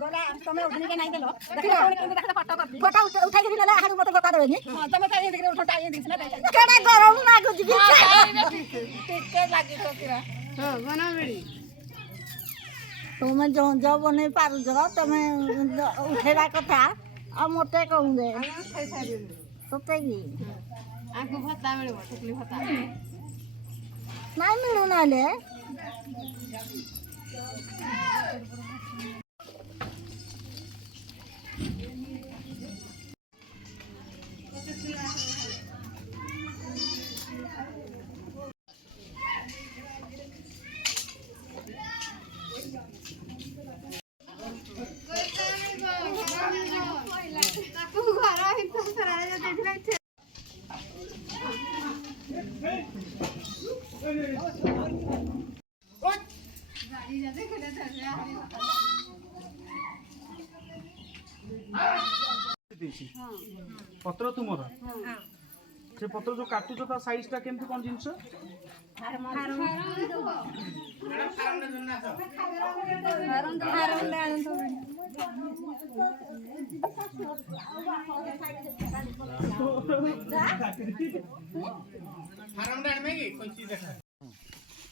गोला तमे उठनी के नहीं देलो देखो फोटो उठाई के लेला हाडू मत गका देबनी तमे त ए देखरे उठा ए दिसना केडा गरम लागु जी ठीक लागी तो किरा हां बना बेडी तुम जो जो बने पारु जरा तमे उठेला कथा आ मोटे कहू दे खाई सारी सते की आको भत्ता मिलबो टुकली भत्ता नहीं मिलु नाले पत्र तुमर से पत्र जो काटुच ता साइज ता केमती कोन जिंस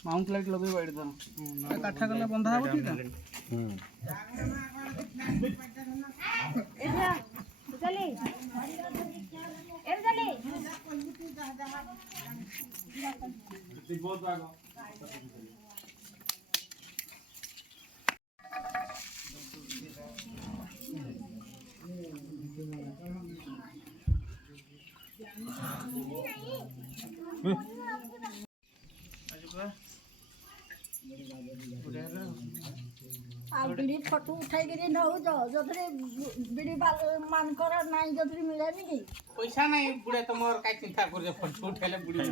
माउंट लाइट लगे बैठ दन काठा गला बंधा हो ठीक है चले एम चले बहुत बागो आ बिड़ी फोटो उठाई के न हो जो जथरे बिड़ी मान कर नाही जथरे मिले नी पैसा नहीं बुढ़े तो मोर का चिंता कर फोटो उठेले बुढ़ी